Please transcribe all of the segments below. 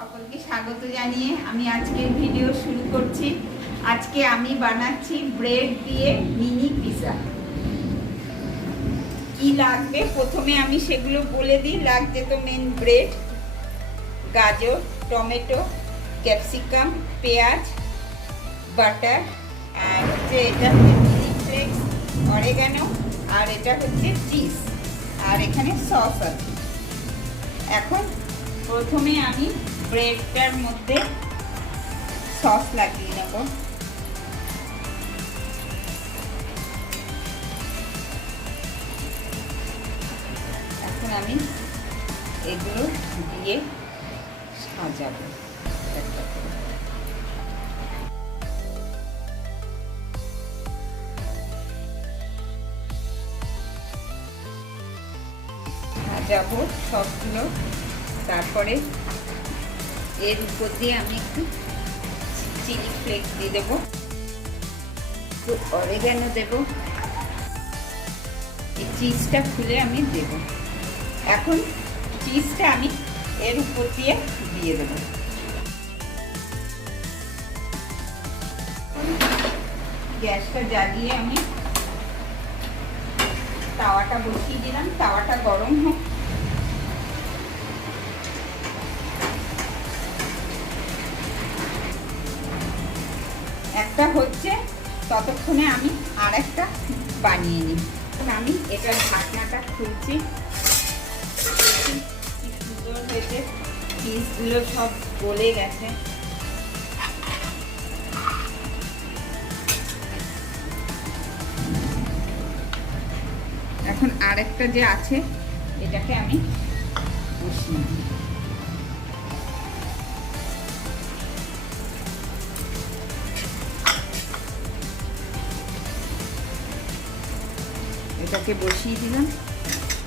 সকলকে স্বাগত জানিয়ে আমি আজকের ভিডিও শুরু করছি। আজকে আমি বানাচ্ছি ব্রেড দিয়ে মিনি পিৎজা। কি লাগবে প্রথমে আমি সেগুলো বলে দিই। লাগছে তো মেন ব্রেড, গাজর, টমেটো, ক্যাপসিকাম, পেঁয়াজ, বাটার, আর হচ্ছে এটা হচ্ছে চিলি ফ্লেক্স, অরেগানো, আর এটা হচ্ছে চিজ, আর এখানে সস আছে। এখন প্রথমে আমি ব্রেডটার মধ্যে সস লাগিয়ে নেব। এখন আমি এগুলো দিয়ে সাজাবো একটা করে। সাজাবো সবগুলো। তারপরে এর উপর দিয়ে আমি একটু চিলি ফ্লেক্স দিয়ে দেবো, একটু অরেগানো দেবো, এই চিজটা খুলে আমি দেবো। এখন চিজটা আমি এর উপর দিয়ে দেবো। গ্যাসটা জ্বালিয়ে আমি তাওয়াটা বসিয়ে দিলাম। তাওয়াটা গরম হোক। একটা হচ্ছে, ততক্ষণে আমি আর একটা বানিয়ে নিই। আমি এটার ঢাকনাটা খুলছি। কি সুন্দর হয়েছে, পিসগুলো সব গলে গেছে। এখন আরেকটা যে আছে এটাকে আমি বসিয়ে দিই। এটাকে বসিয়ে দিলাম,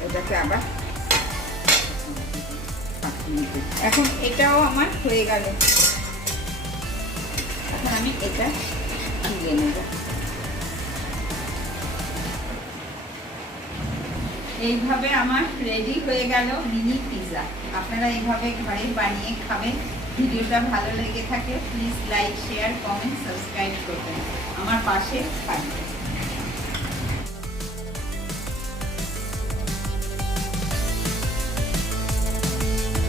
এটাকে আবার এখন এটাও আমার হয়ে গেল। এখন আমি এটা তুলে নেব। এইভাবে আমার রেডি হয়ে গেল মিনি পিৎজা। আপনারা এইভাবে ঘরে বানিয়ে খাবেন। ভিডিওটা ভালো লেগে থাকে please like, share, comment, subscribe করবেন। আমার পাশে থাকবেন।